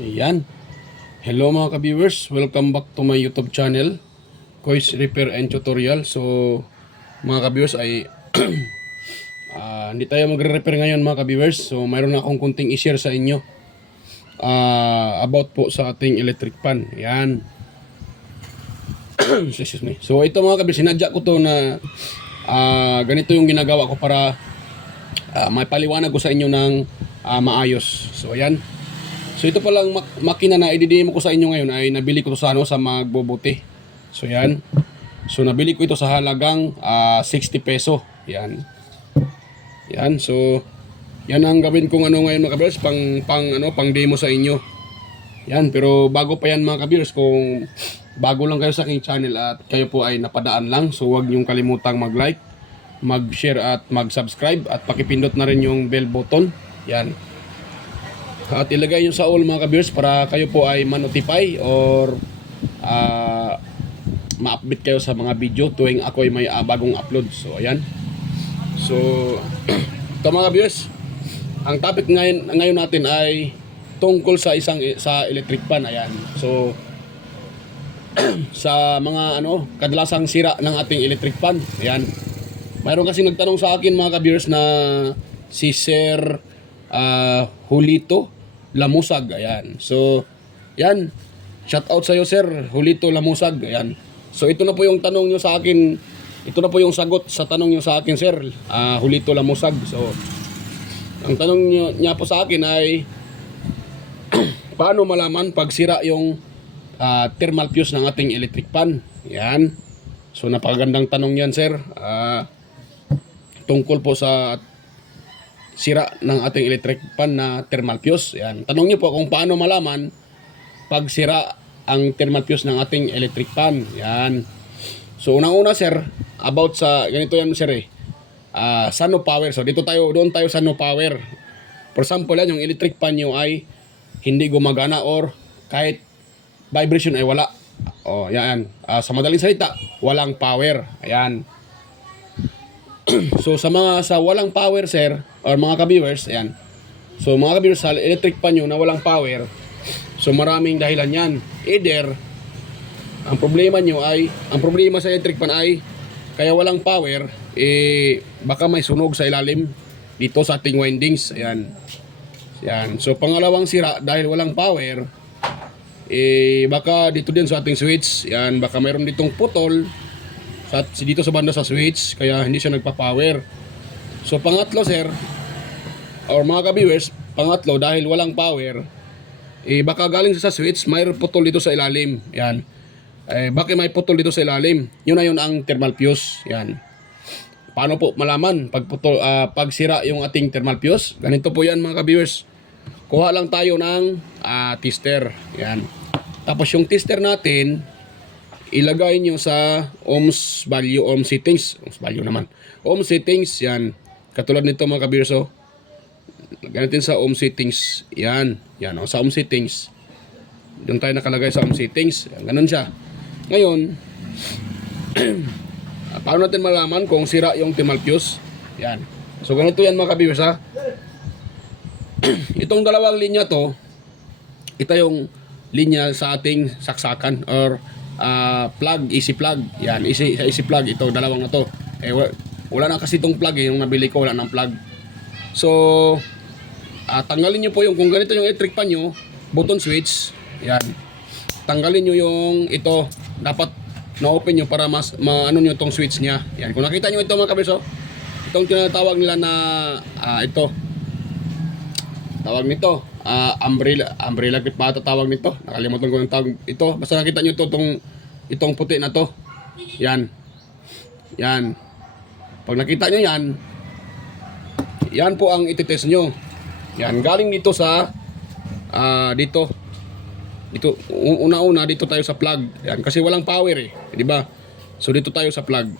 Ayan. Hello mga ka-viewers. Welcome back to my YouTube channel, Kois Repair and Tutorial. So, mga ka-viewers ay hindi tayo magre-repair ngayon mga ka-viewers. So, mayroon akong kunting i-share sa inyo about po sa ating electric pan. Ayan. Excuse me. So, ito mga ka-viewers, sinadya ko to na ganito yung ginagawa ko para may paliwanag ko sa inyo ng maayos. So, ayan. So ito palang makina na i-demo ko sa inyo ngayon ay nabili ko to sa sa magbobote. So yan. So nabili ko ito sa halagang 60 peso. Yan. Yan. So yan ang gawin kong ngayon mga kabiyers, pang demo sa inyo. Yan, pero bago pa yan mga kabiyers, kung bago lang kayo sa aking channel at kayo po ay napadaan lang, so huwag niyong kalimutang mag-like, mag-share at mag-subscribe at pakipindot na rin yung bell button. Yan. At ilagay nyo sa all mga ka-viewers para kayo po ay ma-notify or ma-update kayo sa mga video tuwing ako ay may bagong upload. So ayan. So ito mga ka-viewers, ang topic ngayon natin ay tungkol sa electric pan. Ayan. So sa mga kadalasang sira ng ating electric pan. Ayan. Mayroon kasi nagtanong sa akin mga ka-viewers na si Sir Julito Lamusag. Ayan. So, yan. Shout out sa iyo, Sir Julito Lamusag. Ayan. So, ito na po yung tanong nyo sa akin. Ito na po yung sagot sa tanong nyo sa akin, Sir Julito Lamusag. So, ang tanong niya po sa akin ay paano malaman pag sira yung thermal fuse ng ating electric pan? Ayan. So, napakagandang tanong yan, Sir. Tungkol po sa sira ng ating electric pan na thermal fuse. Yan. Tanong niyo po kung paano malaman pag sira ang thermal fuse ng ating electric pan. Yan. So unang-una sir, about sa ganito yan sir sun no power. So doon tayo sa no power. For example yan, yung electric pan nyo ay hindi gumagana or kahit vibration ay wala. Oh, yan. Sa madaling salita, walang power. Ayan. So sa walang power sir or mga ka-viewers, ayan. So mga ka-viewers, sa electric pan nyo na walang power, so maraming dahilan yan. Either ang problema sa electric pan ay kaya walang power, baka may sunog sa ilalim dito sa ating windings. Ayan. Ayan. So pangalawang sira dahil walang power, baka dito din sa ating switch. Ayan, baka mayroon ditong putol dito sa banda sa switch, kaya hindi siya nagpa-power. So pangatlo sir, or mga ka-viewers, pangatlo dahil walang power, baka galing sa switch, mayroon putol dito sa ilalim. Yan. Bakit may putol dito sa ilalim? Yun na yun ang thermal fuse. Yan. Paano po malaman pag sira yung ating thermal fuse? Ganito po yan mga ka-viewers. Kuha lang tayo ng tester. Yan. Tapos yung tester natin, ilagay nyo sa ohms value, ohm settings. Ohms value naman. Ohm settings, yan. Katulad nito mga ka-viewers, ganatin sa ohm settings. Yan. Yan, sa ohm settings. Doon tayo nakalagay sa ohm settings. Yan, ganun siya. Ngayon, paano natin malaman kung sira yung thermal fuse? Yan. So, ganito yan mga ka-viewers, Itong dalawang linya to, ito yung linya sa ating saksakan or plug, easy plug. Yan, easy plug. Ito, dalawang na to. Wala na kasi itong plug yung nabili ko, wala nang plug. So, tanggalin nyo po kung ganito yung electric pan nyo, button switch. Yan. Tanggalin nyo yung ito. Dapat na-open nyo para maano nyo itong switch nya. Yan. Kung nakita nyo ito mga kabirso, itong tinatawag nila na ito. Tawag nito. Umbrella grip ba ito tawag nito? Nakalimutan ko yung tawag ito. Basta nakita nyo itong puti na to. Yan. Yan. Pag nakita nyo yan, yan po ang ititest nyo. Yan. Galing dito sa dito. Una-una dito tayo sa plug. Yan. Kasi walang power di ba? So dito tayo sa plug.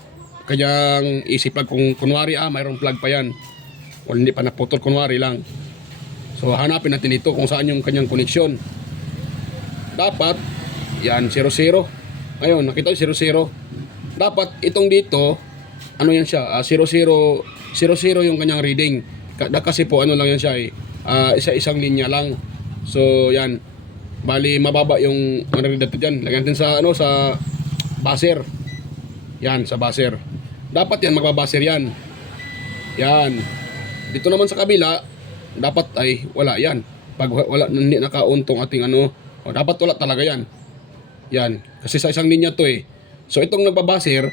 Kanyang easy plug. Kung kunwari mayroong plug pa yan. O hindi pa naputol, kunwari lang. So hanapin natin dito kung saan yung kanyang koneksyon. Dapat yan 00. Ngayon nakita yung 00. Dapat itong dito ano yan siya 00 yung kanyang reading. Kasi po lang yan siya isa-isang linya lang. So yan Bali, mababa yung read natin dyan. Lagyan natin sa, ano, sa buzzer. Yan, sa buzzer. Dapat yan, magbabaser yan. Yan. Dito naman sa kabila, dapat ay wala yan. Pag wala, hindi nakauntong ating ano, dapat wala talaga yan. Yan. Kasi sa isang linya to eh. So itong nagbabaser,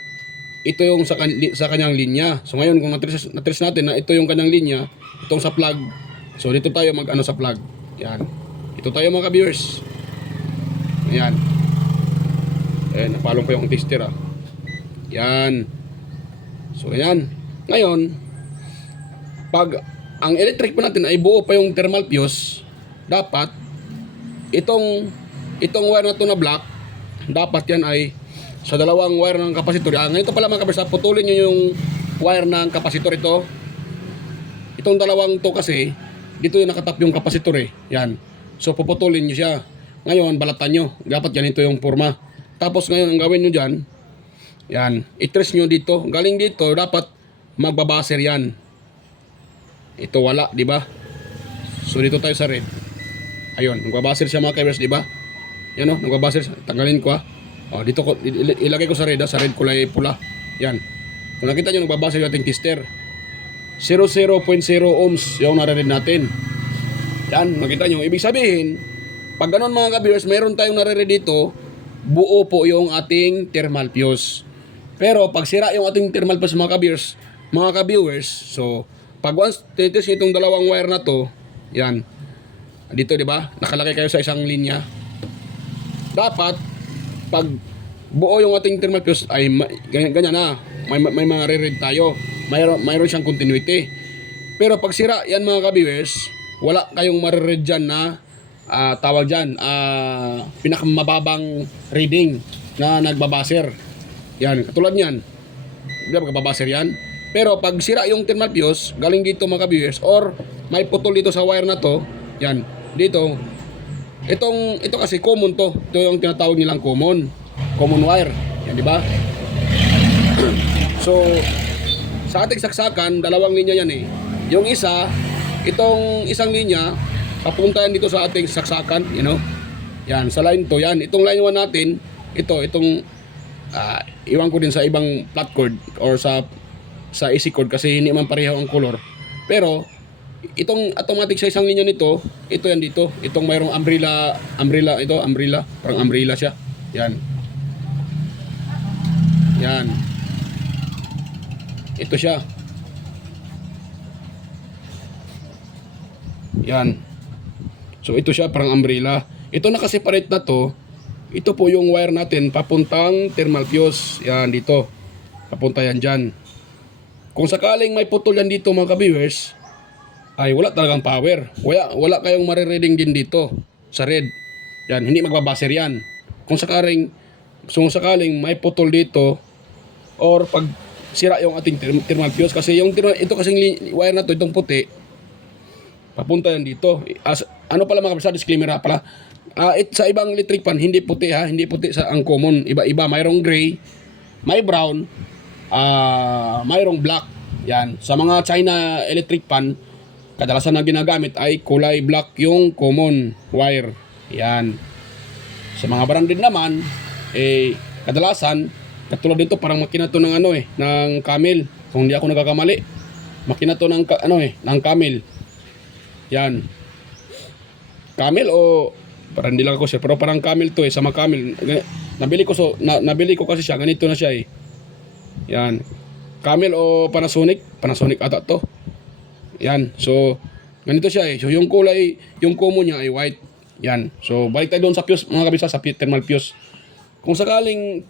ito yung sa kanyang linya. So ngayon kung natrace natin na ito yung kanyang linya, itong sa plug. So dito tayo mag-ano sa plug. Yan. Ito tayo mga ka-viewers. Yan. Napalong ko yung tester ah. Yan. So ayan. Ngayon, pag ang electric pa natin ay buo pa yung thermal fuse, dapat itong wire na to na black, dapat yan ay sa dalawang wire ng kapasitor. Ngayon ito pala mga kabisa, putulin nyo yung wire ng kapasitor ito. Itong dalawang to kasi, dito yung nakatap yung kapasitor eh. Yan. So puputulin nyo siya. Ngayon, balatan nyo. Dapat ganito yung forma. Tapos ngayon, ang gawin nyo dyan, yan, i-trace nyo dito. Galing dito, dapat magbabaser yan. Ito wala, di ba? So dito tayo sa red. Ayun, magbabaser siya mga kabisa, di ba? Yan o, nagbabaser. Tanggalin ko dito ko ilagay ko sa red, sa red kulay pula. Yan. Kung nakita nyo nagbabasa yung ating tester, 00.0 ohms yung nare-read natin. Yan, makita nyo. Ibig sabihin, pag ganun mga ka-viewers, mayroon tayong nare-read dito, buo po yung ating thermal fuse. Pero pag sira yung ating thermal fuse mga ka-viewers, so pag once titest itong dalawang wire na to, yan. Dito, di ba? Nakalagay kayo sa isang linya. Dapat pag buo yung ating thermal fuse ay ganyan na, may mga re-read tayo, mayroon siyang continuity. Pero pag sira yan mga ka-viewers, wala kayong mariread dyan na tawag dyan, pinakamababang reading na nagbabaser. Yan, katulad yan, di ba magbabaser yan? Pero pag sira yung thermal fuse, galing dito mga ka-viewers, or may putol dito sa wire na to, yan, dito, ito kasi common to. Ito yung tinatawag nilang common wire. Yan, di ba? So, sa ating saksakan, dalawang linya yan eh. Yung isa, itong isang linya, papunta yan dito sa ating saksakan, you know? Yan, sa line to, yan. Itong line 1 natin, itong iwan ko din sa ibang flat cord or sa AC cord kasi hindi man pareho ang color. Pero, itong automatic sa isang linya nito, ito yan dito. Itong mayroong umbrella, parang umbrella siya. Yan. Yan. Ito siya. Yan. So ito siya, parang umbrella. Ito nakaseparate na to. Ito po yung wire natin papuntang thermal fuse. Yan dito. Papunta yan dyan. Kung sakaling may putol yan dito mga ka-viewers, ay wala talagang power. Wala kayong marireading din dito sa red. Yan, hindi magbabaser yan. Kung sakaling may putol dito or pag sira yung ating thermal fuse kasi ito kasing wire na to, itong puti, papunta yan dito. Ano pala mga kabisa, disclaimer pala. Sa ibang electric fan, hindi puti hindi puti sa ang common. Iba-iba, mayroong gray, may brown, mayroong black. Yan. Sa mga China electric fan, kadalasan na ginagamit ay kulay black yung common wire. Yan. Sa mga branded naman, kadalasan, katulad dito parang makina to ng ng Camel. Kung hindi ako nagkakamali, makina to ng ng Camel. Yan. Camel o parang hindi lang ako siya, pero parang Camel to sa mga Camel. Nabili ko kasi siya, ganito na siya Yan. Camel o Panasonic? Panasonic ata to. Yan. So, ganito siya So, yung kulay, yung common niya ay white. Yan. So, balik tayo doon sa fuse, mga kabisa, sa thermal fuse. Kung sakaling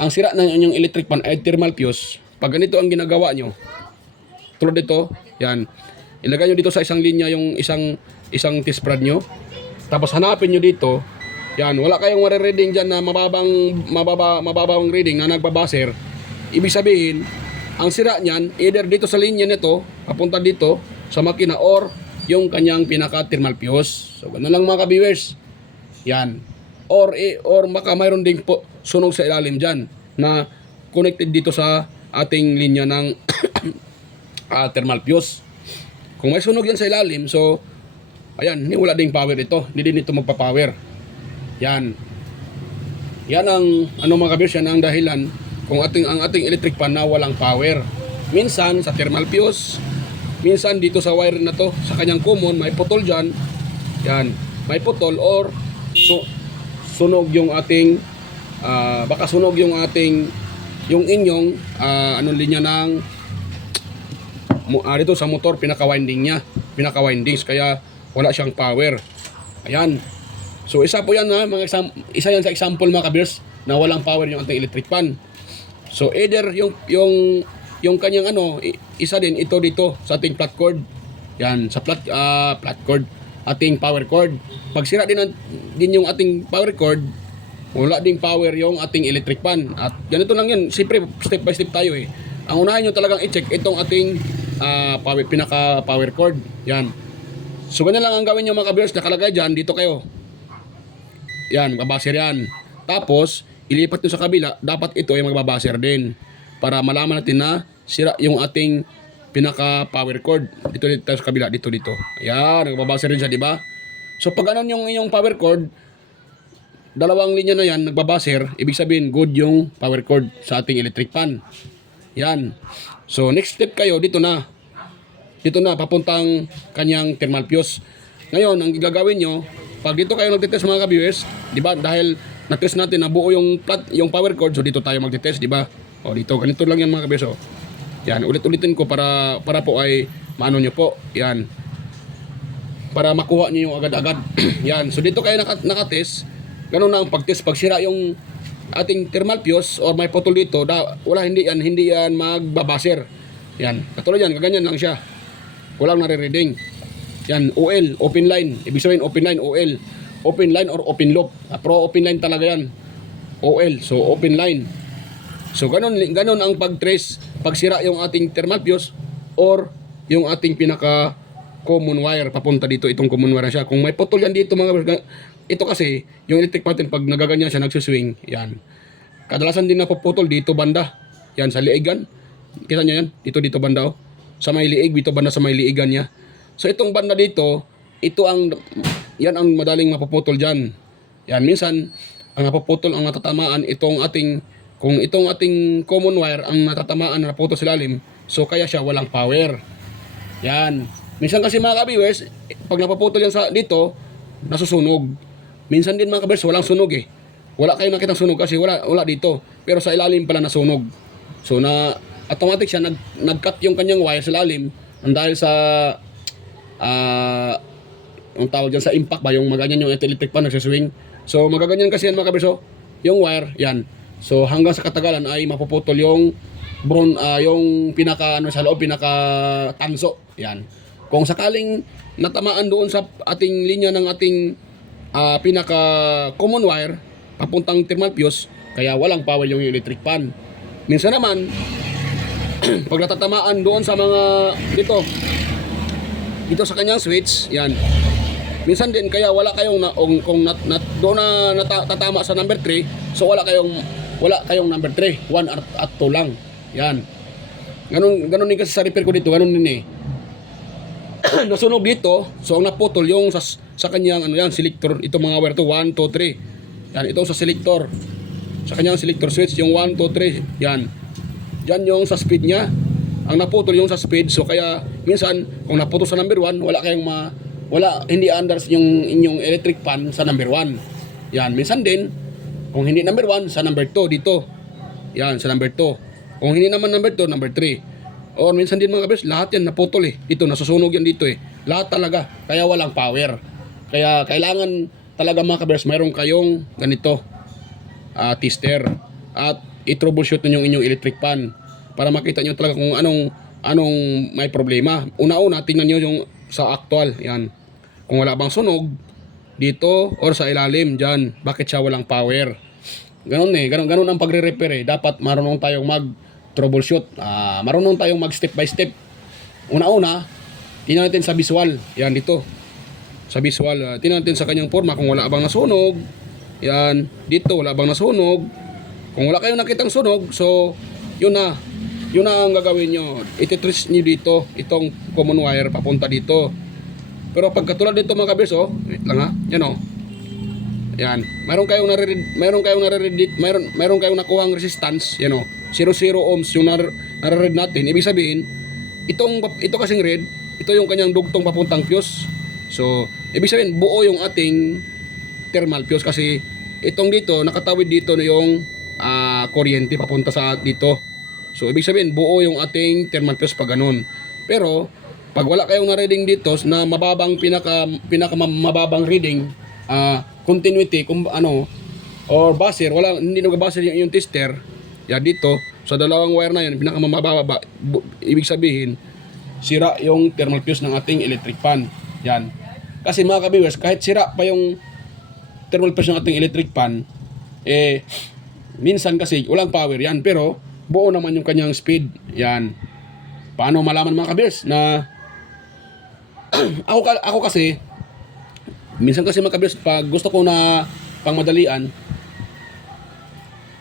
ang sira ng inyong electric fan ay thermal fuse, pag ganito ang ginagawa nyo, tulad dito, yan. Ilagay nyo dito sa isang linya yung isang test rod nyo. Tapos hanapin nyo dito, yan. Wala kayong marireading dyan na mababang reading na nagbabaser. Ibig sabihin, ang sira niyan, either dito sa linya nito, papunta dito sa makina or yung kanyang pinaka-thermal fuse. So, ganun lang mga ka-viewers. Yan. Or baka mayroon ding sunog sa ilalim dyan na connected dito sa ating linya ng thermal fuse. Kung may sunog yan sa ilalim, so Ayan, wala ding power ito. Hindi din ito magpa-power. Yan. Yan ang ano mga kabiyos, yan ang dahilan kung ang ating electric fan na walang power. Minsan sa thermal fuse, minsan dito sa wire na to, sa kanyang common, may putol dyan. Yan, may putol or sunog yung ating baka sunog yung ating yung inyong anong linya ng dito sa motor, pinaka-windings, kaya wala siyang power. Ayan. So isa po yan isa yan sa example mga kabiyos na walang power yung ating electric fan. So either yung kanyang isa din ito dito sa ating flat cord. Yan, sa flat cord, ating power cord. Pag sira din yung ating power cord, wala ding power yung ating electric fan. At ganito lang yan, siyempre step by step tayo eh. Ang unahin nyo talagang i-check itong ating pinaka power cord. Yan. So ganyan lang ang gawin nyo mga kabiyos, nakalagay dyan, dito kayo. Yan, magbabaser yan. Tapos, ilipat nyo sa kabila, dapat ito ay magbabaser din. Para malaman natin na sira yung ating pinaka power cord. Dito sa kabila, dito. Ayan, magbabaser din siya, di ba? So pag ganun yung inyong power cord, dalawang linya na yan, nagbabaser, ibig sabihin good yung power cord sa ating electric fan. Yan. So next step kayo, dito na papuntang kanyang thermal fuse. Ngayon, ang gagawin nyo, pag dito kayo nagtitest mga ka-viewers, di ba, dahil na-test natin na buo yung power cord, so dito tayo magtitest, di ba? O dito, ganito lang yan mga ka-viewers. O. Yan, ulit-ulitin ko para po ay maano nyo po. Yan. Para makuha nyo yung agad-agad. Yan. So dito kayo nakatest. Ganun na ang pag-test. Pag sira yung ating thermal fuse or may putol dito, hindi yan magbabaser. Yan. Katulad yan, kaganyan lang siya. Walang nare-reading. Yan, OL, open line. Ibig sabihin open line, OL. Open line or open loop. Pro open line talaga yan. OL, so open line. So ganun ang pag-trace pag sira yung ating thermal fuse or yung ating pinaka common wire papunta dito, itong common wire na siya. Kung may putol yan dito ito kasi yung electric pattern pag nagaganyan siya nagsuswing, yan. Kadalasan din napuputol dito banda. Yan sa liigan. Kita niyo yan? Dito banda oh. Sa may liig, dito banda sa may liigan niya. So itong banda dito, yan ang madaling mapuputol diyan. Yan minsan ang napuputol, ang natatamaan kung itong ating common wire ang natatamaan na naputol sa ilalim, so kaya siya walang power. Yan. Minsan kasi mga ka-viewers, pag napuputol yan dito, nasusunog. Minsan din mga ka-viewers, walang sunog eh. Wala kayong nakitang sunog kasi wala dito. Pero sa ilalim pala nasunog. So automatic siya nag-cut yung kanyang wire sa ilalim dahil sa yung tawag dyan sa impact ba, yung maganyan yung electric fan nagsiswing. So magaganyan kasi yan mga kabirso, yung wire yan. So hanggang sa katagalan ay mapuputol yung yung pinaka sa loob, pinaka tanso yan. Kung sakaling natamaan doon sa ating linya ng ating pinaka common wire papuntang thermal fuse, kaya walang power yung electric fan. Minsan naman pag natatamaan doon sa mga dito sa kanyang switch, yan. Minsan din kaya wala kayong kung doon na natatama sa number 3, so wala kayong number 3, 1 at 2 lang. Yan. Ganun din kasi sa repair ko dito, ganun din eh. Nasunog dito, so ang naputol yung sa kanyang selector, ito mga wire to 1 2 3. Yan, ito sa selector. Sa kanyang selector switch yung 1 2 3. Yan. Diyan yung sa speed niya. Ang naputol yung sa speed, so kaya minsan kung naputol sa number 1, hindi under yung inyong electric fan sa number 1. Yan, minsan din kung hindi number 1 sa number 2 dito. Yan, sa number 2. Kung hindi naman number 2, number 3. Or minsan din mga kabis, lahat yan naputol eh. Dito nasusunog yan dito eh. Lahat talaga, kaya walang power. Kaya kailangan talaga mga kabis, mayroon kayong ganito tester at i-troubleshoot niyo yung inyong electric fan para makita niyo talaga kung anong may problema. Una-una, tingnan niyo yung sa actual, yan. Kung wala bang sunog dito or sa ilalim diyan, bakit siya walang power? Ganun ang pagre-repair eh. Dapat marunong tayong mag-troubleshoot. Marunong tayong mag-step by step. Una-una, tingnan natin sa visual. Yan dito. Sa visual, tingnan natin sa kanyang forma kung wala bang nasunog. Yan, dito wala bang nasunog. Kung wala kayong nakitang sunog, so yun na ang gagawin nyo. Ititrace nyo dito itong common wire papunta dito. Pero pag katulad nito mga kabiyers, oh, wait lang ha, yan oh. Yan, mayroon kayong nakuhang resistance, yan oh. 00 ohms yung nare-read natin. Ibig sabihin, ito kasing red, ito yung kanyang dugtong papuntang fuse. So, ibig sabihin buo yung ating thermal fuse kasi itong dito nakatawid dito yung kuryente papunta sa dito. So, ibig sabihin buo yung ating thermal fuse pag ganun. Pero pag wala kayong na-reading dito na mababang mababang reading, continuity kung ano or buzzer, hindi nag-buzzer yung tester. Yan dito sa dalawang wire na yan, pinakamababa, ibig sabihin sira yung thermal fuse ng ating electric fan. Yan. Kasi mga ka-viewers, kahit sira pa yung thermal fuse ng ating electric fan, minsan kasi walang power yan, pero buo naman yung kanyang speed. Yan. Paano malaman mga ka-viewers na ako kasi minsan kasi mga ka-viewers, pag gusto ko na pangmadalian,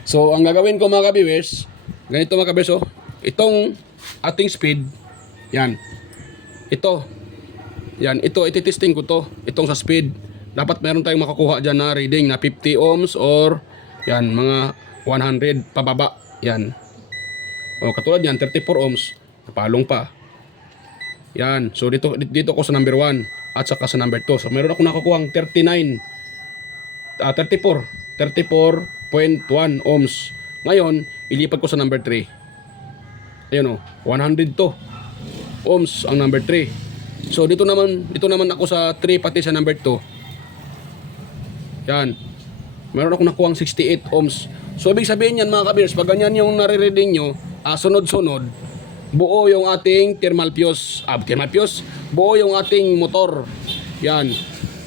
so ang gagawin ko mga ka-viewers, ganito mga ka-viewers, oh, itong ating speed, yan, ito, ititesting ko to, itong sa speed. Dapat meron tayong makakuha dyan na reading na 50 ohms or yan, mga 100 pababa. Yan. O, katulad yan, 34 ohms. Napalong pa. Yan. So, dito ko sa number 1 at saka sa number 2. So, meron ako nakakuha 34.1 ohms. Ngayon, ilipat ko sa number 3. Ayun o, 102 ohms ang number 3. So, dito naman ako sa 3 pati sa number 2. Yan. Meron akong nakuhang 68 ohms. So, ibig sabihin yan mga ka-viewers, pag ganyan yung nare-reading nyo, sunod-sunod, buo yung ating thermal fuse. Buo yung ating motor. Yan.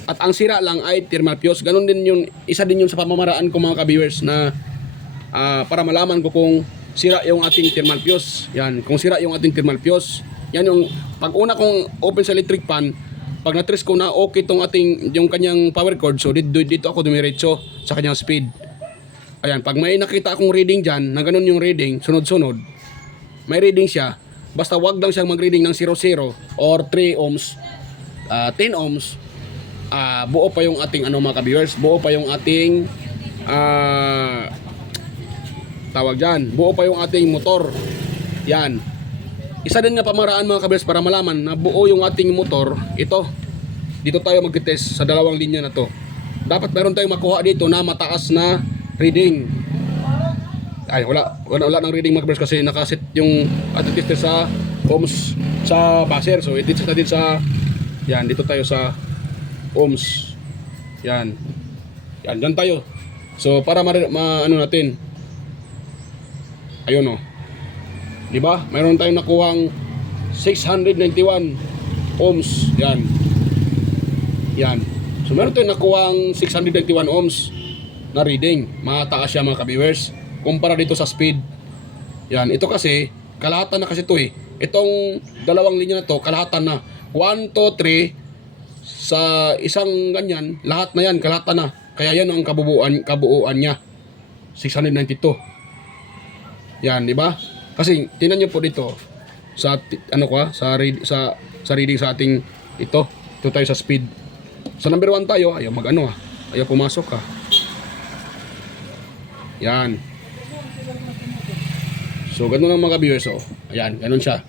At ang sira lang ay thermal fuse. Ganon din yun, isa din yun sa pamamaraan ko mga ka-viewers na para malaman ko kung sira yung ating thermal fuse. Yan. Kung sira yung ating thermal fuse, yan yung pag una kong open sa electric fan, pag na-trace ko na okay tong yung kanyang power cord, so dito ako dumiretso sa kanyang speed. Ayan, pag may nakita akong reading dyan, na ganun yung reading, sunod-sunod, may reading siya, basta wag lang siyang mag-reading ng 00 or 3 ohms, 10 ohms, buo pa yung ating mga ka-viewers, buo pa yung ating tawag dyan, buo pa yung ating motor. Yan. Isa din nga pamaraan mga ka-viewers para malaman na buo yung ating motor, dito tayo mag-test sa dalawang linya na to. Dapat meron tayong makuha dito na mataas na reading. Ay, wala ng reading mga ka-viewers kasi nakaset yung ating tester sa ohms sa buzzer. So, i-test natin sa, yan, dito tayo sa ohms. Yan. Yan, dyan tayo. So, para ano natin. Ayun o. Diba? Mayroon tayong nakuhang 691 ohms. Yan. Yan. So, meron tayong nakuhang 691 ohms na reading. Mataas siya mga ka-viewers. Kumpara dito sa speed. Yan. Ito kasi, kalahatan na kasi ito eh. Itong dalawang linya na to, kalahatan na. 1, 2, 3, sa isang ganyan, lahat na yan, kalahatan na. Kaya yan ang kabuuan niya. 692. Yan, di ba? Kasi tingnan niyo po dito sa sa reading sa ating ito tayo sa speed. Sa number 1 tayo, ayaw ayaw pumasok . Yan. So ganun lang mga viewers Ayan, ganun siya.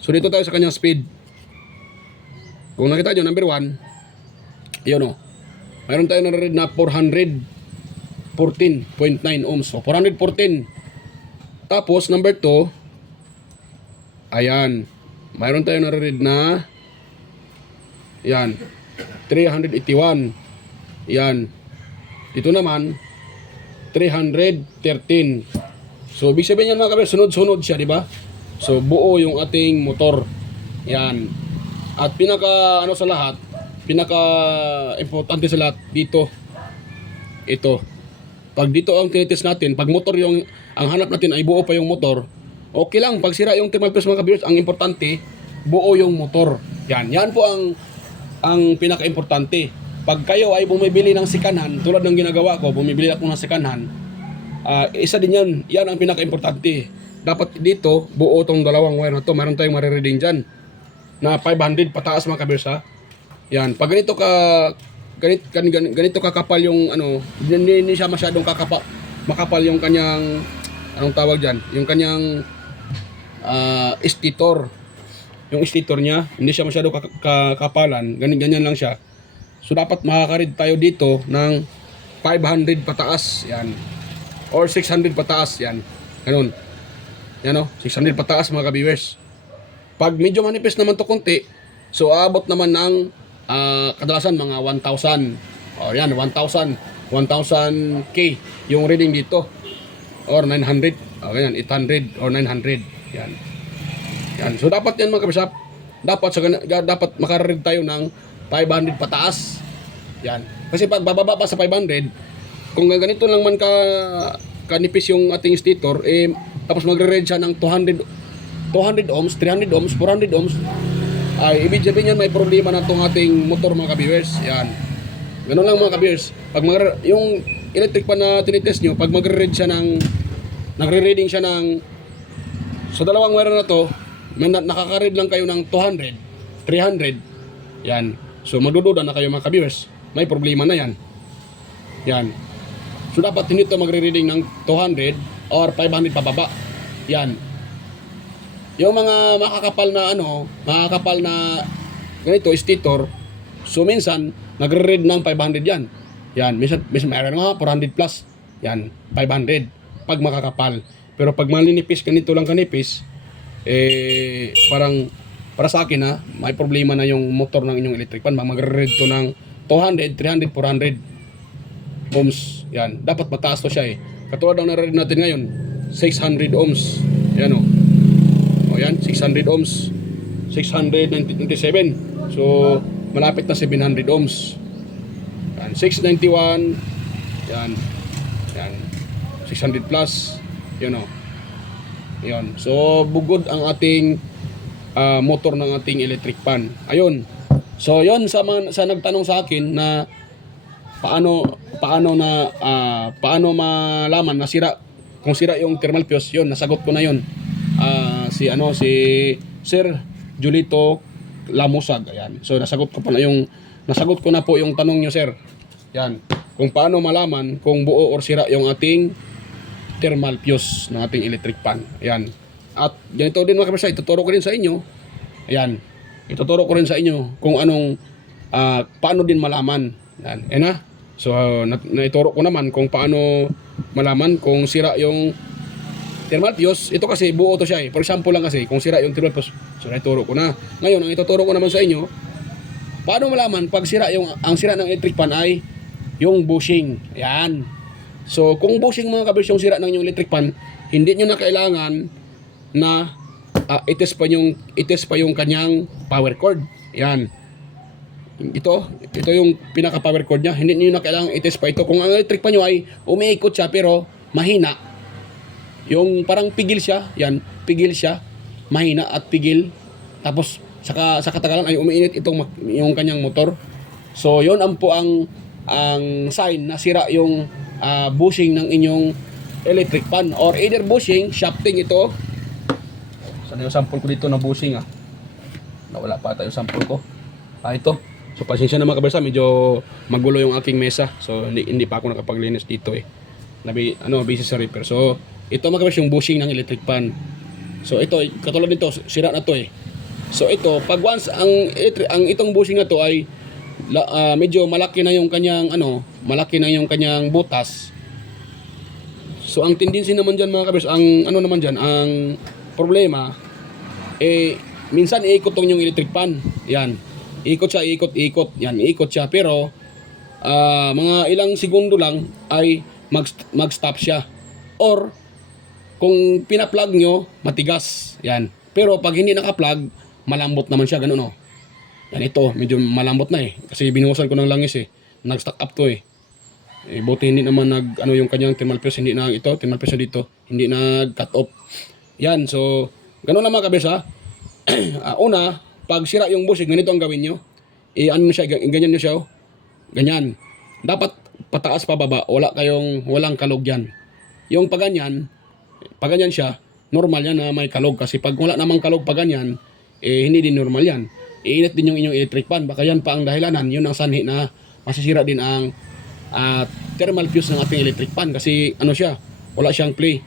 So dito tayo sa kanyang speed. Kung nakita niyo number 1, ayun mayroon tayo na-read na 414.9 ohms. So 414. Tapos, number 2, ayan, mayroon tayo nare-read na, yan, 381. Yan. Dito naman, 313. So, ibig sabihin yan mga kabir, sunod-sunod siya, di ba? So, buo yung ating motor. Yan. At sa lahat, pinaka-importante sa lahat, dito, ito. Pag dito ang tinitest natin, pag motor ang hanap natin ay buo pa yung motor, okay lang. Pag sira yung thermal fuse mga ka-viewers, ang importante, buo yung motor. Yan po ang pinaka-importante. Pag kayo ay bumibili ng second-hand, tulad ng ginagawa ko, bumibili ako ng second-hand, isa din yan ang pinaka-importante. Dapat dito, buo tong dalawang wire na to. Meron tayong marireading dyan na 500 pataas mga ka-viewers . Yan, pag ganito kakapal yung ano, hindi siya masyadong makapal yung kanyang anong tawag diyan, yung kanyang stator. Yung stator niya, hindi siya masyadong kakapalan, ganyan lang siya. So dapat makakarid tayo dito ng 500 pataas, yan. Or 600 pataas, yan. Ganun. Yan o, 600 pataas mga ka-viewers. Pag medyo manipis naman to konti, so aabot naman ng kadalasan mga 1,000. O yan, 1,000. 1,000K yung reading dito. Or 900. O ganyan, 800 or 900. Yan. Yan. So dapat yan mga kabisap. Dapat makaread tayo ng 500 pataas. Yan. Kasi pag bababa pa sa 500, kung ganito lang man kanipis yung ating stator, tapos magre-read siya ng 200 ohms, 300 ohms, 400 ohms, ay ibig sabihin yan may problema na itong ating motor mga ka-viewers. Yan. Ganun lang mga ka-viewers. Pag yung electric pan na tinitest nyo, pag magre-read siya nagre-reading siya ng, sa dalawang wire na to, nakaka-read lang kayo ng 200, 300, yan. So magdududa na kayo mga ka-viewers. May problema na yan. Yan. So dapat hindi ito magre-reading ng 200 or 500 pababa. Yan. Yung mga makakapal na ganito, stator, so minsan nagre-read ng 500 yan. Yan. Minsan mayroon nga 400 plus. Yan. 500 pag makakapal. Pero pag malinipis, ganito lang kanipis, parang para sa akin may problema na yung motor ng inyong electric pan. Magre-read to ng 200, 300, 400 ohms. Yan. Dapat mataas to siya Katulad ng nare-read natin ngayon, 600 ohms. Yan o yan, 600 ohms. 697. So, malapit na 700 ohms. Yan, 691. Yan. Yan. 600 plus. Yan o. Yan. So, bugod ang ating motor ng ating electric pan. Ayun. So, yun sa nagtanong sa akin na paano malaman na kung sira yung thermal fuse, yun, nasagot ko na yun. Si Sir Julito Lamusag. Ayan. So, nasagot ko na po yung tanong niyo, sir. Yan. Kung paano malaman kung buo or sira yung ating thermal fuse ng ating electric pan. Ayan. At ganito din mga kabisa, ituturo ko din sa inyo. Ayan. Ituturo ko rin sa inyo kung anong paano din malaman. Yan. So, naituro ko naman kung paano malaman kung sira yung thermal fuse. Ito kasi buo to siya For example lang kasi, kung sira yung thermal fuse, so naituro ko na. Ngayon, ang ituturo ko naman sa inyo, paano malaman pag ang sira ng electric pan ay yung bushing. Yan. So, kung bushing mga kabis yung sira ng yung electric pan, hindi nyo na kailangan na ites pa yung kanyang power cord. Yan. Ito yung pinaka power cord niya. Hindi niyo na kailangan ites pa ito. Kung ang electric pan nyo ay umiikot siya pero mahina, yung parang pigil siya, yan, pigil siya, mahina at pigil, tapos sa katagalan ay umiinit yung kanyang motor. So yon ang sign na sira yung bushing ng inyong electric pan, or either bushing, shafting. Ito, saan yung sample ko dito na bushing nawala pa tayo sample ko. Ito. So pasensya na mga kabarsa, medyo magulo yung aking mesa, so hindi pa ako nakapaglinis dito busy sa repair. So ito mga kabarsa yung bushing ng electric pan. So ito, katulad nito, sira na to So ito, pag once ang itong bushing na to ay medyo malaki na yung kanyang butas. So ang tendency naman diyan mga kabers, ang problema minsan iikot tong yung electric pan. Yan. Ikot siya. Yan, ikot siya, pero mga ilang segundo lang ay mag-stop siya. Or kung pina-plug nyo, matigas. Yan. Pero pag hindi naka-plug, malambot naman siya, ganun Yan, ito, medyo malambot na kasi binuhusan ko ng langis nag-stack up to buti hindi naman yung kanyang thermal fuse, thermal fuse dito, hindi nag-cut off. Yan, so ganun lang mga kabes una, pag sira yung bushing, ganito ang gawin nyo. Ganyan nyo siya ganyan. Dapat pataas pa baba, walang kalog yan. Yung paganyan siya, normal yan na may kalog, kasi pag wala namang kalog pa ganyan, hindi din normal yan. iinit din yung inyong electric fan. Baka yan pa ang dahilanan, yun ang sanhi na masisira din ang thermal fuse ng ating electric fan kasi ano siya, wala siyang play.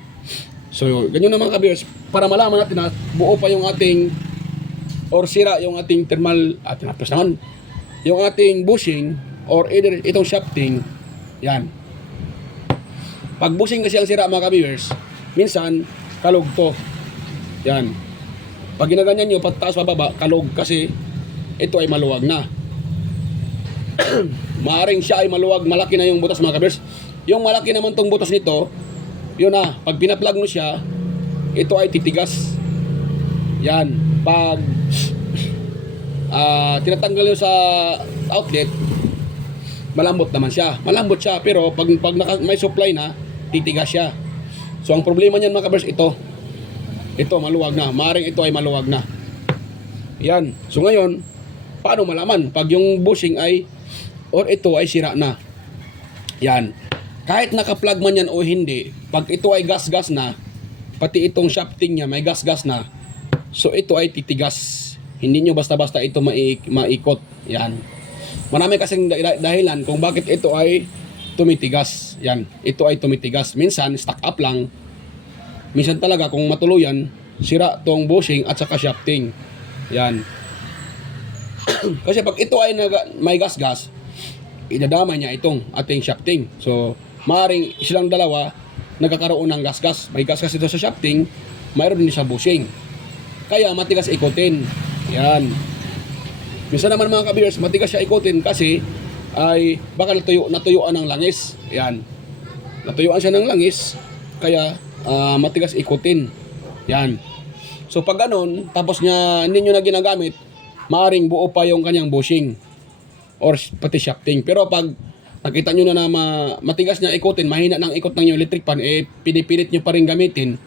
So, ganyan naman ka-viewers, para malaman natin na buo pa yung ating or sira yung ating thermal tapos naman yung ating bushing or either itong shafting. Yan. Pag bushing kasi ang sira mga ka-viewers, minsan kalog to. Yan. Pag ginaganyan nyo, pataas pababa, kalog kasi ito ay maluwag na. Maaring siya ay maluwag, malaki na yung butas mga ka-viewers. Yung malaki naman tong butas nito, yun na, pag pinaplug mo siya, ito ay titigas. Yan. Pag tinatanggal nyo sa outlet, malambot naman siya. Malambot siya, pero pag may supply na, titigas siya. So, ang problema niyan mga ka-viewers, ito maluwag na. Maaring ito ay maluwag na. Yan. So, ngayon, paano malaman pag yung bushing ay or ito ay sira na? Yan. Kahit naka-plug man yan o hindi, pag ito ay gas-gas na, pati itong shafting niya may gas-gas na, so ito ay titigas. Hindi nyo basta-basta ito maikot. Yan. Marami kasing dahilan kung bakit ito ay tumitigas. Yan. Ito ay tumitigas. Minsan, stuck up lang. Minsan talaga, kung matuluyan, sira tong bushing at saka shafting. Yan. Kasi pag ito ay may gas-gas, idadamay niya itong ating shafting. So, maaaring silang dalawa nagkakaroon ng gas-gas. May gas-gas ito sa shafting, mayroon din sa bushing. Kaya matigas ikutin. Yan. Minsan naman mga ka-viewers, matigas siya ikutin kasi ay baka natuyuan ng langis. Yan. Natuyuan siya ng langis, kaya matigas ikutin. Yan. So pag ganun, tapos niya hindi nyo na ginagamit, maaring buo pa yung kanyang bushing or pati shafting. Pero pag nakita nyo na matigas niya ikutin, mahina ng ikot ng yung electric fan, pinipilit nyo pa rin gamitin,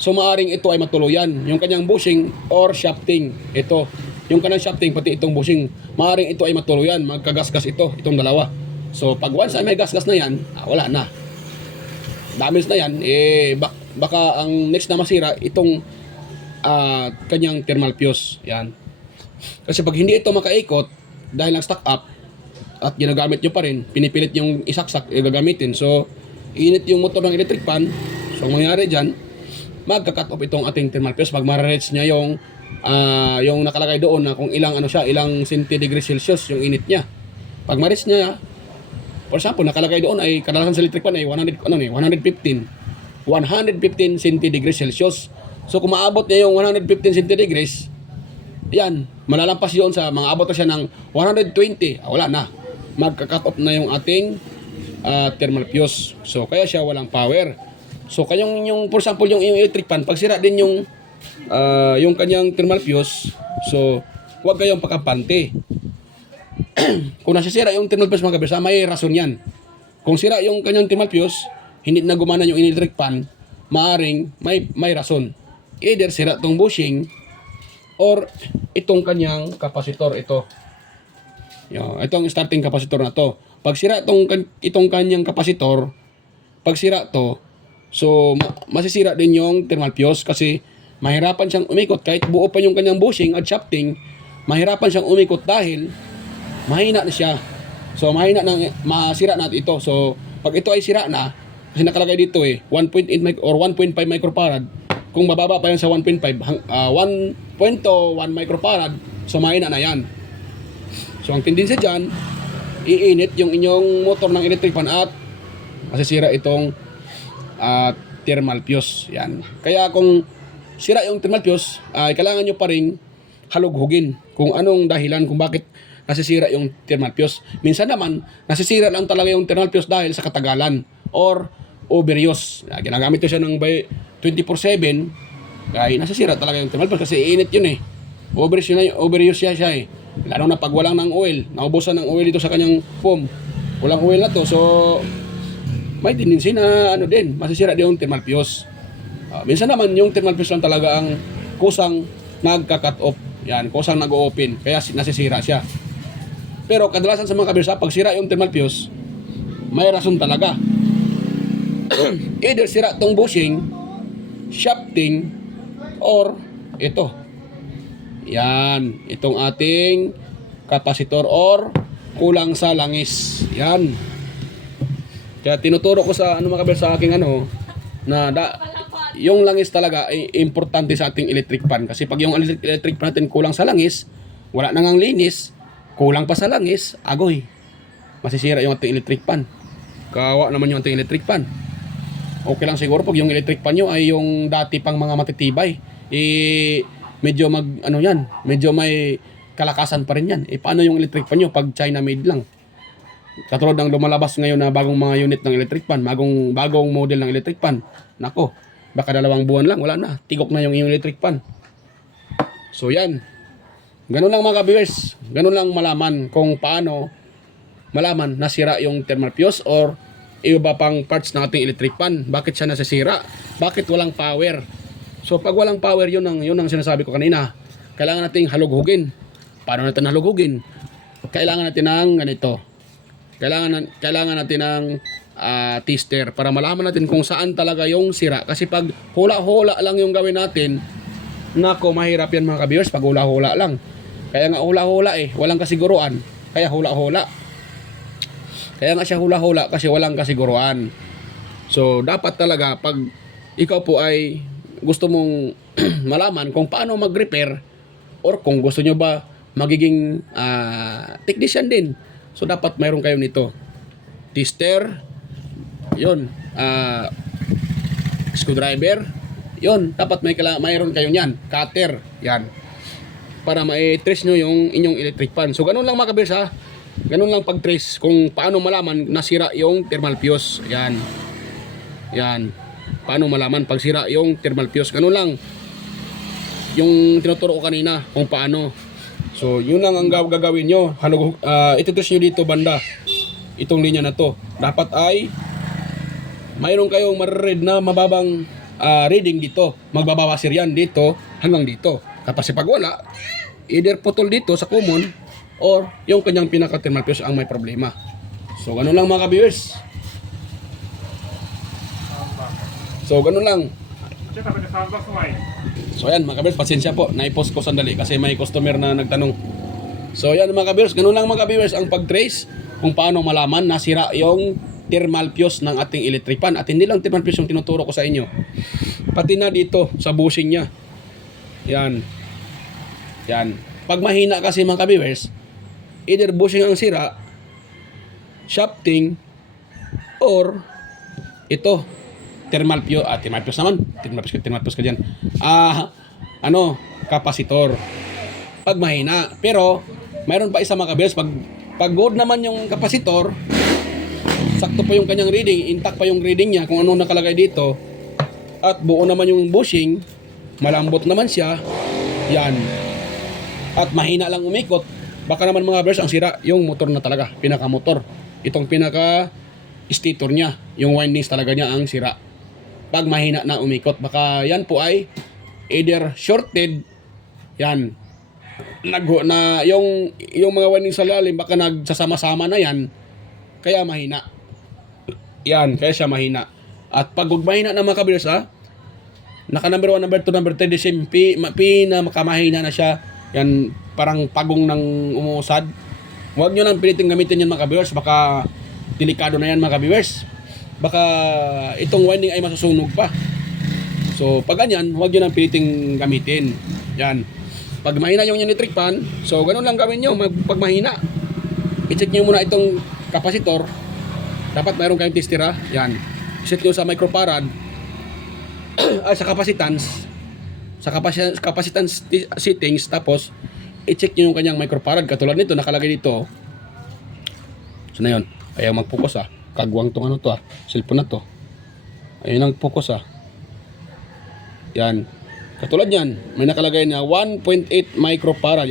so maaring ito ay matuluyan. Yung kanyang bushing or shafting, ito. Yung kanyang shafting, pati itong bushing, maaring ito ay matuluyan. Magkagasgas itong dalawa. So pag once ay may gasgas na yan, wala na. Damage na yan, baka ang next na masira, itong kanyang thermal fuse. Yan. Kasi pag hindi ito makaikot, dahil lang stuck up, at ginagamit nyo pa rin, pinipilit yung isaksak, gagamitin. So, init yung motor ng electric fan. So, ang mangyari dyan, magka-cut off itong ating thermal fuse. Pag ma-reach niya yung nakalagay doon na kung ilang centigrade Celsius yung init niya. Pag ma-reach niya, for example, nakalagay doon ay kadalasan sa electric fan ay 115 centigrade Celsius. So, kung maabot niya yung 115 centigrade, yan, malalampas yun sa mga abot na siya ng 120. Wala na. Magka-cut off na yung ating thermal fuse. So, kaya siya walang power. So, yung for example, yung electric fan, pag sira din yung kanyang thermal fuse, so, huwag kayong pakapante. Kung nasisira yung thermal fuse mga kabisa, may rason yan. Kung sira yung kanyang thermal fuse, hindi na gumana yung electric fan, maaring may rason. Either sira tong bushing, or itong kanyang kapasitor, ito. Itong starting kapasitor na to. Pag sira itong kanyang kapasitor, pag sira to, so masisira din yung thermal fuse kasi mahirapan siyang umikot. Kahit buo pa yung kanyang bushing at shafting, mahirapan siyang umikot dahil mahina na siya. So mahina nang masira natin ito. So pag ito ay sira na, kasi nakalagay dito 1.8 or 1.5 microfarad. Kung mababa pa yan sa 1.5, 1.1 microfarad, so mahina na yan. So ang tendency dyan, iinit yung inyong motor ng electric fan at masisira itong thermal fuse. Yan. Kaya kung sira yung thermal fuse, kailangan nyo pa rin halughugin kung anong dahilan kung bakit nasisira yung thermal fuse. Minsan naman, nasisira lang talaga yung thermal fuse dahil sa katagalan or overuse. Ginagamit ko siya ng 24/7, kaya nasisira talaga yung thermal fuse kasi iinit yun overuse siya lalo na pag walang ng oil, naubusan ng oil dito sa kanyang foam, walang oil na to, so may tendency na masisira din yung thermal fuse. Minsan naman yung thermal fuse lang talaga ang kusang nagka-cut off, yan, kusang nag-open, kaya nasisira siya. Pero kadalasan sa mga kabirsa, pag sira yung thermal fuse, may rason talaga. Either sira tong bushing, shafting, or ito, Yan, itong ating kapasitor or kulang sa langis. Yan. Kaya tinuturo ko sa mga kabel sa aking na yung langis talaga ay importante sa ating electric pan. Kasi pag yung electric pan natin kulang sa langis, wala nang ang linis, kulang pa sa langis, agoy. Masisira yung ating electric pan. Kawa naman yung ating electric pan. Okay lang siguro pag yung electric pan nyo ay yung dati pang mga matitibay. Medyo medyo may kalakasan pa rin yan. Paano yung electric pan nyo pag China made lang? Katulad ng lumalabas ngayon na bagong mga unit ng electric pan, bagong model ng electric pan. Nako, baka 2 buwan lang, wala na. Tigok na yung electric pan. So yan. Ganun lang mga ka-viewers. Ganun lang malaman kung paano malaman nasira yung thermal fuse or iba pang parts ng ating electric pan. Bakit siya nasisira? Bakit walang power? So pag walang power, yun ang sinasabi ko kanina. Kailangan nating halughugin. Paano natin halughugin? Kailangan natin ng ganito. Kailangan natin ng tester para malaman natin kung saan talaga yung sira. Kasi pag hula-hula lang yung gawin natin, nako, mahirap yan mga ka-viewers pag hula-hula lang. Kaya nga hula-hula walang kasiguruan. Kaya hula-hula. Kaya nga siya hula-hula kasi walang kasiguruan. So, dapat talaga pag ikaw po ay gusto mong malaman kung paano mag-repair or kung gusto nyo ba magiging technician din. So, dapat mayroon kayo nito. Tester, yun, screwdriver, yun, dapat mayroon kayo niyan. Cutter, yan. Para ma-trace nyo yung inyong electric pan. So, ganun lang mga kabils ha. Ganun lang pag-trace kung paano malaman nasira yung thermal fuse. Yan. Yan. Paano malaman pag sira yung thermal fuse. Ganun lang. Yung tinuturo ko kanina kung paano. So, yun lang ang gagawin nyo. Ititrace nyo dito banda. Itong linya na to. Dapat ay mayroon kayong mariread na mababang reading dito. Magbabawasir yan dito hanggang dito. Kapag pag wala, either putol dito sa common or yung kanyang pinaka-thermal fuse ang may problema. So, ganun lang mga ka-viewers. So, ganun lang. So, ayan mga ka-viewers, pasensya po. Naipost ko sandali kasi may customer na nagtanong. So, ayan mga ka-viewers. Ganun lang mga ka-viewers ang pag-trace kung paano malaman nasira yung thermal fuse ng ating electric pan. At hindi lang thermal fuse yung tinuturo ko sa inyo. Pati na dito sa bushing niya. Yan. Yan. Pag mahina kasi mga ka-viewers, either bushing ang sira, shafting, or ito, thermal fuse. Thermal fuse naman. Thermal fuse ka dyan. Kapasitor. Pag mahina. Pero, mayroon pa isa mga ka-viewers. Pag good naman yung kapasitor, sakto pa yung kanyang reading, intact pa yung reading niya, kung ano nakalagay dito, at buo naman yung bushing, malambot naman siya, yan. At mahina lang umikot, baka naman mga viewers, ang sira yung motor na talaga, pinaka-motor. Itong pinaka-stator niya, yung windings talaga niya ang sira. Pag mahina na umikot, baka yan po ay either shorted, yan, yung mga windings sa lalim, baka nagsasama-sama na yan, kaya mahina. Yan, kaya siya mahina. At pag mahina na mga ka-viewers, naka number 1, number 2, number 3, makamahina na siya. Yan, parang pagong ng umuusad. Huwag nyo nang pilitin gamitin yan mga ka-viewers. Baka delikado na yan mga ka-viewers. Baka itong winding ay masusunog pa. So, pag ganyan, huwag nyo nang pilitin gamitin. Yan. Pag mahina yung electric pan, so ganun lang gawin nyo. Pag mahina, i-check nyo muna itong kapasitor. Dapat mayroon kayong tester Yan. I-set nyo sa microfarad. Sa capacitance. Sa capacitance settings, tapos i-check nyo yung kanyang microfarad. Katulad nito, nakalagay dito. So na yun. Ayaw mag-focus Kagwang tong cellphone na to. Ayun ang focus Yan. Katulad yan, may nakalagay na 1.8 microfarad,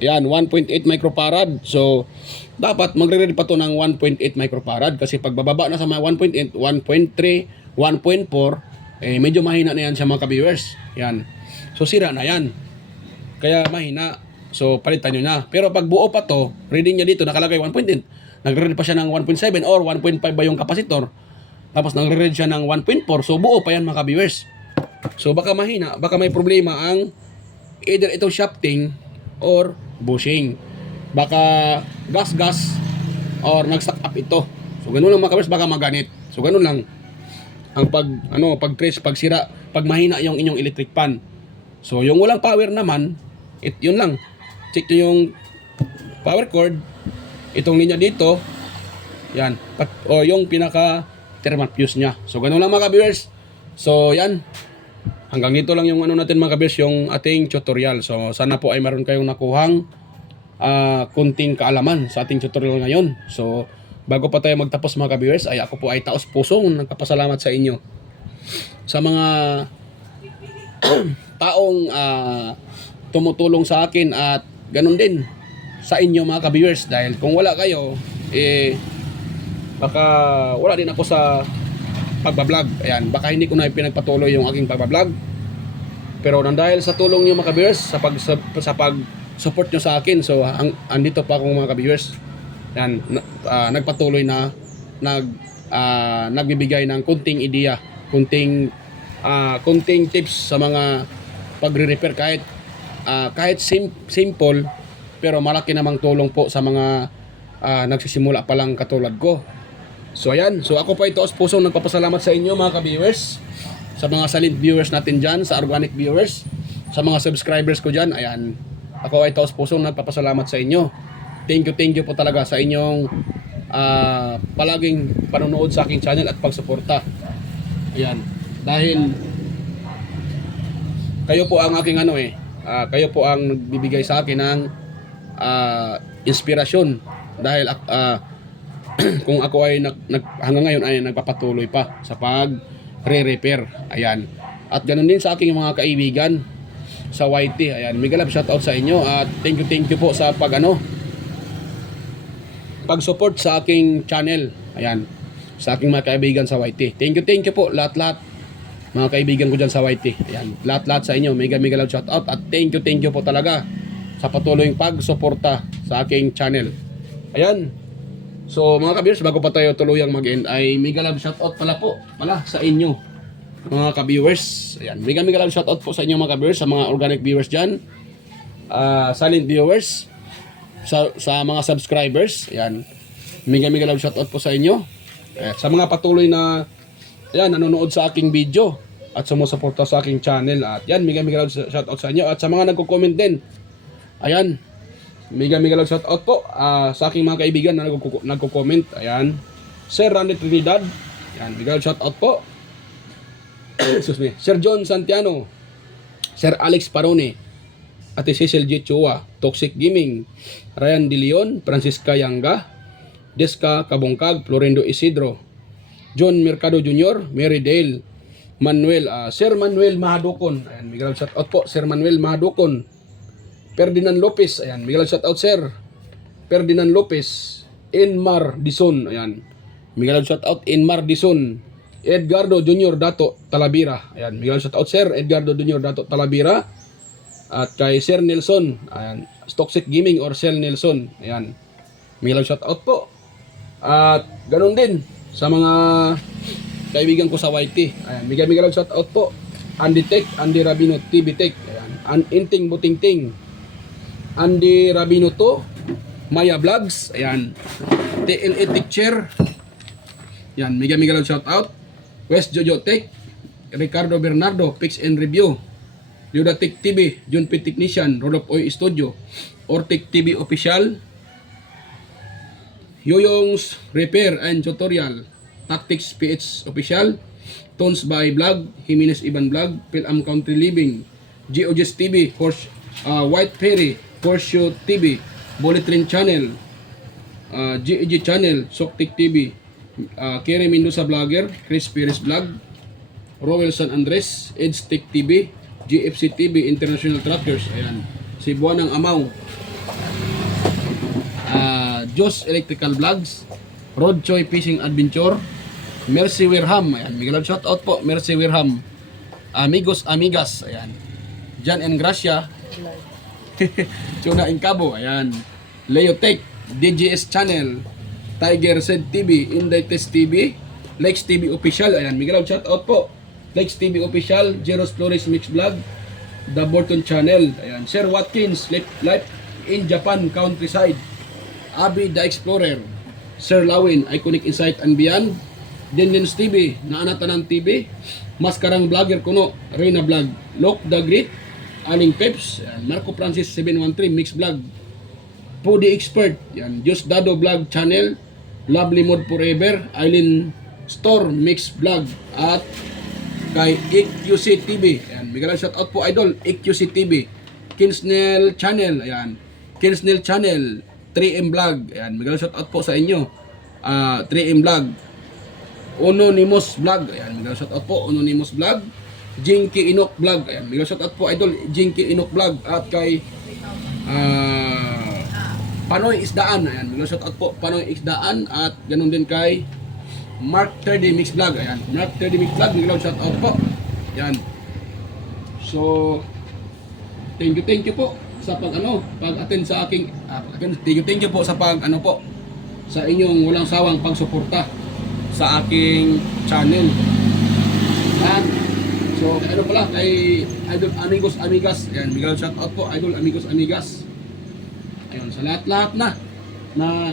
Yan, 1.8 microfarad. So, dapat magre-read pa to ng 1.8 microfarad kasi pag bababa na sa mga 1.8, 1.3, 1.4, medyo mahina na yan sa mga ka-viewers. Yan. So, sira na yan. Kaya mahina. So, palitan nyo na. Pero pag buo pa to, reading niya dito, nakalagay 1.8. Nagre-read pa siya ng 1.7 or 1.5 ba yung kapasitor. Tapos nagre-read siya ng 1.4. So, buo pa yan mga ka-viewers. So baka mahina, baka may problema ang either itong shafting or bushing. Baka gas-gas or nag-stuck up ito. So ganun lang mga kabiyers, baka maganit. So ganun lang ang pag trace, pag sira, pag mahina yung inyong electric pan. So yung walang power naman, yun lang. Check nyo yung power cord, itong linya dito, yan, o yung pinaka thermal fuse nya. So ganun lang mga kabiyers. So yan, hanggang dito lang yung natin mga kabiyers, yung ating tutorial. So sana po ay meron kayong nakuhang kunting kaalaman sa ating tutorial ngayon. So bago pa tayo magtapos mga kabiyers, ay ako po ay taos pusong nagpapasalamat sa inyo sa mga taong tumutulong sa akin, at ganun din sa inyo mga kabiyers, dahil kung wala kayo, baka wala din ako sa pagbablog. Ayan, baka hindi ko na pinagpatuloy yung aking pagbablog. Pero nang dahil sa tulong niyo mga kabiyers, sa pag-support nyo sa akin, so andito pa akong mga kabiyers. Yan, nagpatuloy na nagbibigay ng kunting ideya, kunting tips sa mga pagre-repair, kahit simple, pero malaki namang tulong po sa mga nagsisimula pa lang katulad ko. So ayan, so ako po ito taos pusong nagpapasalamat sa inyo mga ka-viewers, sa mga silent viewers natin dyan, sa organic viewers, sa mga subscribers ko dyan. Ayan, ako ay taos pusong nagpapasalamat sa inyo. Thank you po talaga sa inyong palaging panonood sa aking channel at pagsuporta. Ayan, dahil kayo po ang aking kayo po ang nagbibigay sa akin ng inspirasyon, dahil kung ako ay hanggang ngayon ay nagpapatuloy pa sa pag-re-repair. Ayan, at ganoon din sa aking mga kaibigan sa YT. Ayan, mega love shoutout sa inyo, at thank you po sa pag-support sa aking channel. Ayan, sa aking mga kaibigan sa YT. Thank you po lahat mga kaibigan ko dyan sa YT. Ayan, lahat sa inyo, mega love shoutout, at thank you po talaga sa patuloy pag-suporta sa aking channel. Ayan, so mga ka-viewers, bago pa tayo tuluyang mag-end, ay mega love shoutout pala sa inyo mga ka-viewers. Ayan, mega love shoutout po sa inyo mga ka-viewers, sa mga organic viewers dyan, silent viewers, sa mga subscribers. Ayan, mega love shoutout po sa inyo. Sa mga patuloy na nanonood sa aking video at sumusuporta sa aking channel. At yan, mega love shoutout sa inyo. At sa mga nagko-comment din, ayan, mega love shoutout po sa aking mga kaibigan na nagko-comment. Ayan, Sir Randy Trinidad, ayan, mega love shoutout po. Excuse me. Sir John Santiano, Sir Alex Parone, Ate Cecil G. Chua, Toxic Gaming, Ryan De Leon, Francisca Yanga, Deska Kabongkag, Florendo Isidro, John Mercado Jr., Mary Dale, Manuel, Sir Manuel Mahadukon. Ayan, mega love shoutout po, Sir Manuel Mahadukon. Ferdinand Lopez, ayan, mega love shoutout Sir Ferdinand Lopez. Enmar Dison, ayan, mega love shoutout Enmar Dison. Edgardo Jr. Dato Talavera, ayan, mega love shoutout Sir Edgardo Jr. Dato Talavera. At kay Sir Nelson, ayan, Toxic Gaming or Sir Nelson, ayan, mega love shoutout po. At ganun din sa mga kaibigan ko sa YT, ayan, mega love shoutout po. Andy Tech, Andy Rabino TV Tech, ayan, Inting Butingting, Andy Rabino to, Maya Vlogs, ayan, TLE Teacher, ayan, mega love shoutout. West Jojo Tech, Ricardo Bernardo, Pix and Review, Yoda Tech TV, John P. Technician, Roll of Oil Studio, Ortec TV Official, Yoyong's Repair and Tutorial, Tactics PH Official, Tones by Vlog, Jimenez Iban Vlog, Pilam Country Living, GOGS TV, White Ferry, Horseshoe TV, Bullet Train Channel, GEG Channel, Soktik TV, Kerry Mendoza Vlogger, Chris Perez Vlog, Roel San Andres, Edge Tech TV, GFC TV, International Trackers, ayan, si Buwanang Amaw, Jos Electrical Vlogs, Road Choi Fishing Adventure, Mercy Wirham, ayan, mega love shoutout po, Mercy Wirham, Amigos Amigas, ayan, Jan and Gracia, Tuna in Cabo, ayan, Leo Tech, DJS Channel, Tiger Said TV, Inday Test TV, Lex TV Official, ayan, mega love shoutout po, Flex TV Official, Jeros Flores Mix Vlog, The Borton Channel, ayan, Sir Watkins, Life in Japan Countryside, Abby the Explorer, Sir Lawin, Iconic Insight and Beyond, Dindins TV, Naanatanan TV, Maskarang Vlogger Kuno, Reyna Vlog, Lok the Great, Aling Peps, yan, Marco Francis 713 Mix Vlog, Pudi Expert, yan, Just Dado Vlog Channel, Lovely Mode Forever, Eileen Store Mix Vlog, at kay EQC TV, yan, bigyan shout out po idol, EQC TV, Kinsnell Channel, ayan, Kinsnell Channel, 3M Vlog, ayan, bigyan shout out po sa inyo, 3M Vlog, Anonymous Vlog, ayan, bigyan shout out po, Anonymous Vlog, Jinky Inok Vlog, ayan, bigyan shout out po idol, Jinky Inok Vlog, at kay Panoy Isdaan, ayan, bigyan shout out po, Panoy Isdaan, at ganun din kay Mark 30 Mix Vlog, ayan, Mark 30 Mix Vlog, bigyan shout out po, ayan. So, thank you po sa pag-attend sa aking thank you po sa sa inyong walang sawang pagsuporta sa aking channel. At so ano pala kay Idol Amigos Amigas, yan, bigyan shout out po Idol Amigos Amigas. Ayun, sa lahat-lahat na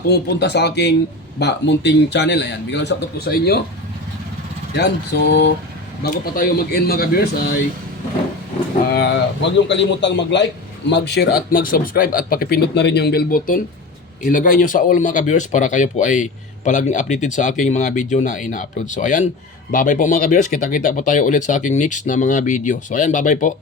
pumupunta sa aking munting channel, ayan, bigyan shout out po sa inyo. Yan, so bago pa tayo mag-end mga viewers ay huwag niyong kalimutang mag-like, mag-share at mag-subscribe at pakipindot na rin yung bell button. Ilagay nyo sa all mga viewers para kayo po ay palaging updated sa aking mga video na ina-upload. So ayan, bye-bye po mga viewers, kita-kita po tayo ulit sa aking next na mga video. So ayan, bye-bye po.